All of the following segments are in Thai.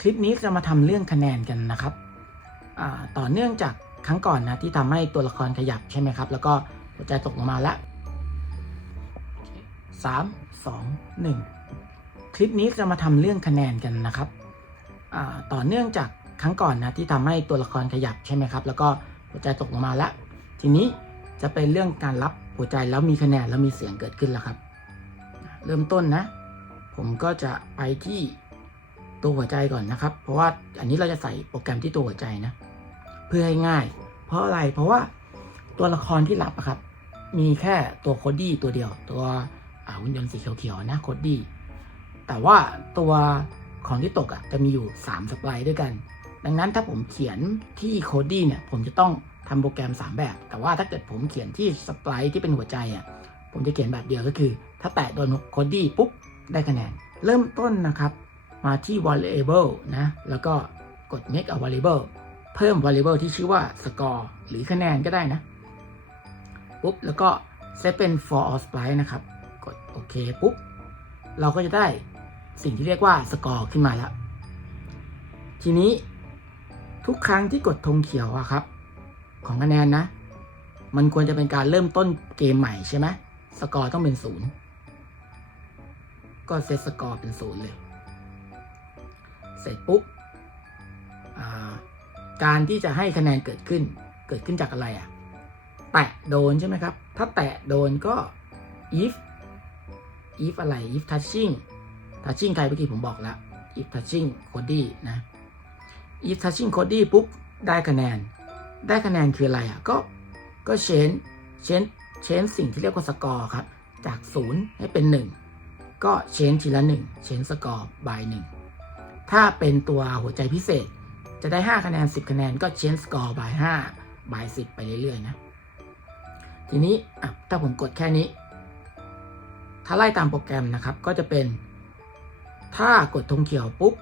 คลิปนี้จะมาทำเรื่องคะแนนกันนะครับต่อเนื่องจากครั้งก่อนนะที่ทำให้ตัวละครขยับใช่ไหมครับ แล้วก็หัวใจตกลงมาล้วสามสองหนึ่งคลิปนี้จะมาทำเรื่องคะแนนกันนะครับต่อเนื่องจากครั้งก่อนนะที่ทำให้ตัวละครขยับใช่ไหมครับ แล้วก็หัวใจตกลงมาล้วทีนี้จะเป็นเรื่องการรับหัวใจแล้วมีคะแนนแล้วมีเสียงเกิดขึ้นแล้วครับ เริ่มต้นนะ ผมก็จะไปที่ ตัวหัวใจก่อนนะครับ เพราะว่าอันนี้เราจะใส่โปรแกรมที่ตัวหัวใจนะ เพื่อให้ง่าย เพราะอะไรเพราะว่าตัวละครที่รับอะครับ มีแค่ตัวโคดดี้ตัวเดียว ตัวอ่าหุ่นยนต์สีเขียวๆนะโคดดี้แต่ว่าตัวของที่ตกอะจะมีอยู่ 3 สปรายด้วยกัน ดังนั้นถ้าผมเขียนที่โคดดี้เนี่ยผมจะต้องทำโปรแกรม 3 แบบ แต่ว่าถ้าเกิดผมเขียนที่สปรายที่เป็นหัวใจอะผมจะเขียนแบบเดียวก็คือ ถ้าแตะโดนโคดดี้ปุ๊บได้คะแนน เริ่มต้นนะครับ มาที่ variable นะ แล้วก็กด make a variable เพิ่ม variable ที่ชื่อว่า score หรือคะแนนก็ได้นะ ปุ๊บ แล้วก็ set เป็น for all sprite นะครับ กดโอเคปุ๊บ เราก็จะได้สิ่งที่เรียกว่า score ขึ้นมาแล้ว ทีนี้ทุกครั้งที่กดธงเขียวอะครับ ของคะแนนนะ มันควรจะเป็นการเริ่มต้นเกมใหม่ใช่ไหมสกอร์ต้องเป็นศูนย์ก็เซตสกอร์เป็นศูนย์เลย เสร็จปุ๊บการที่จะให้คะแนนเกิดขึ้นเกิดขึ้นจากอะไรอะ่ะ แตะโดนใช่ไหมครับ ถ้าแตะโดนก็ if if อะไร if touching touching ใครเมื่อกี้ผมบอกแล้ว if touching cody นะ if touching cody ปุ๊บ ได้คะแนน ได้คะแนนคืออะไรอะ่ะ ก็ ก็เชนเชนเชนสิ่งที่เรียกว่าสกอร์ครับ จากศูนย์ให้เป็นหนึ่งก็เชนทีละ 1 เชนสกอร์บาย1 ถ้าเป็นตัวหัวใจพิเศษ จะได้ 5 คะแนน 10 คะแนนก็เชนสกอร์บาย5บาย 10 ไปเรื่อยๆนะ ทีนี้ถ้าผมกดแค่นี้ ถ้าไล่ตามโปรแกรมนะครับ ก็จะเป็น ถ้ากดธงเขียวปุ๊บ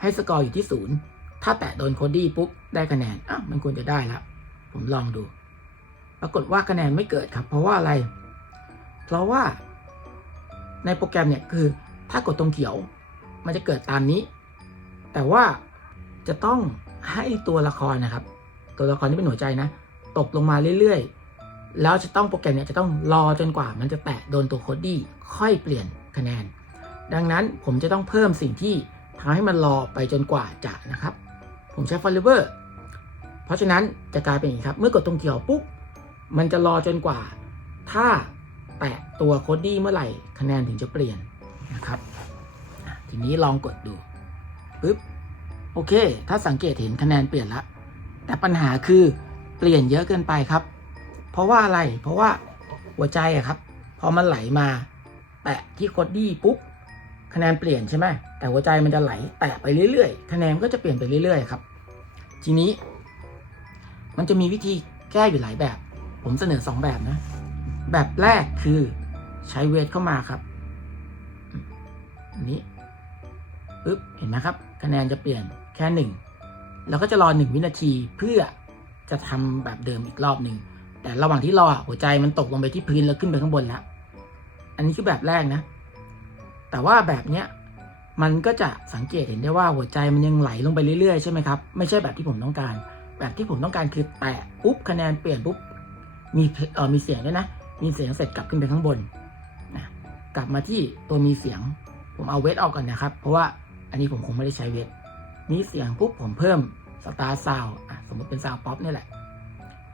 ให้สกอร์อยู่ที่ 0 ถ้าแตะโดนโคดี้ปุ๊บ ได้คะแนนอะมันควรจะได้แล้วผมลองดู ปรากฏว่าคะแนนไม่เกิดครับ เพราะว่าอะไร เพราะว่าในโปรแกรมเนี่ยคือถ้ากดตรงเขียว มันจะเกิดตามนี้ แต่ว่าจะต้องให้ตัวละครนะครับ ตัวละครที่เป็นหัวใจนะ ตกลงมาเรื่อยๆ แล้วจะต้องโปรแกรมเนี่ยจะต้องรอจนกว่า มันจะแตะโดนตัวโคดดี้ค่อยเปลี่ยนคะแนน ดังนั้นผมจะต้องเพิ่มสิ่งที่ทำให้มันรอไปจนกว่าจะนะครับ ผมใช้ forever เพราะฉะนั้นจะกลายเป็นอย่างนี้ครับ เมื่อกดตรงเขียวปุ๊บมันจะรอจนกว่า ถ้าแตะตัวโคดดี้เมื่อไหร่คะแนนถึงจะเปลี่ยนนะครับ ทีนี้ลองกดดู ปึ๊บโอเค ถ้าสังเกตเห็นคะแนนเปลี่ยนละ แต่ปัญหาคือเปลี่ยนเยอะเกินไปครับ เพราะว่าอะไรเพราะว่าหัวใจอะครับ พอมันไหลมาแตะที่โคดดี้ปุ๊บคะแนนเปลี่ยนใช่ไหมแต่หัวใจมันจะไหลแตะไปเรื่อยๆ คะแนนก็จะเปลี่ยนไปเรื่อยๆครับ ทีนี้ มันจะมีวิธีแก้อยู่หลายแบบ ผมเสนอสองแบบนะ แบบแรกคือใช้เวทเข้ามาครับอันนี้ ปึ๊บเห็นไหมครับ คะแนนจะเปลี่ยนแค่หนึ่งแล้วก็จะรอหนึ่งวินาทีเพื่อจะทำแบบเดิมอีกรอบหนึ่งแต่ระหว่างที่รอหัวใจมันตกลงไปที่พื้นแล้วขึ้นไปข้างบนแล้วอันนี้คือแบบแรกนะ แต่ว่าแบบเนี้ยมันก็จะสังเกตเห็นได้ว่าหัวใจมันยังไหลลงไปเรื่อยๆใช่ไหมครับไม่ใช่แบบที่ผมต้องการ แบบที่ผมต้องการคือแตะปุ๊บคะแนนเปลี่ยนปุ๊บมีเพเออมีเสียงด้วยนะ มีเสียงเสร็จกลับขึ้นไปข้างบนนะกลับมาที่ตัวมีเสียง ผมเอาเวทออกก่อนนะครับ เพราะว่า อันนี้ผมคงไม่ได้ใช้เวทมีเสียงปุ๊บผมเพิ่มสตาร์ซาวสมมติเป็นซาวป๊อปนี่แหละ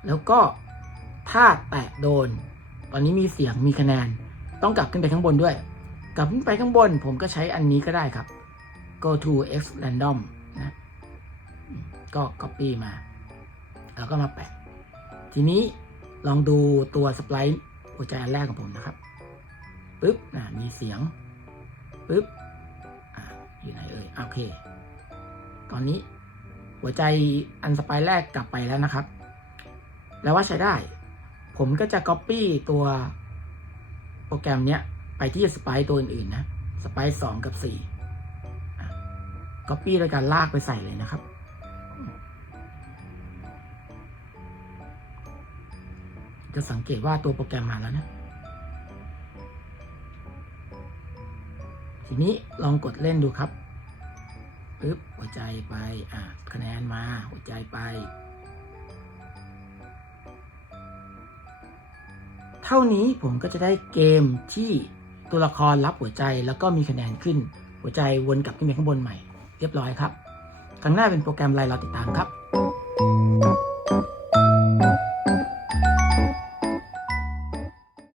แล้วก็ถ้าแตะโดน ตอนนี้มีเสียงมีคะแนน ต้องกลับขึ้นไปข้างบนด้วย กลับขึ้นไปข้างบน ผมก็ใช้อันนี้ก็ได้ครับ go to x random นะก็ copy มา แล้วก็มาแปะ ทีนี้ลองดูตัวสป r ายหัวใจอันแรกของผมนะครับปึ๊บอ่ามีเสียงปึ๊บ อยู่ไหนเอ่ย โอเค ตอนนี้หัวใจอันสปายแรกกลับไปแล้วนะครับ แล้วว่าใช้ได้ ผมก็จะ Copy ตัวโปรแกรมเนี้ย ไปที่สไปร์ตัวอื่นๆนะสไปร์สองกับสี่ก๊อปปี้โดยการลากไปใส่เลยนะครับ จะสังเกตว่าตัวโปรแกรมมาแล้วนะ ทีนี้ลองกดเล่นดูครับปึ๊บหัวใจไปอะคะแนนมาหัวใจไป เท่านี้ผมก็จะได้เกมที่ตัวละครรับหัวใจแล้วก็มีคะแนนขึ้น หัวใจวนกลับขึ้นไปข้างบนใหม่ เรียบร้อยครับครั้งหน้าเป็นโปรแกรมอะไรเราติดตามครับ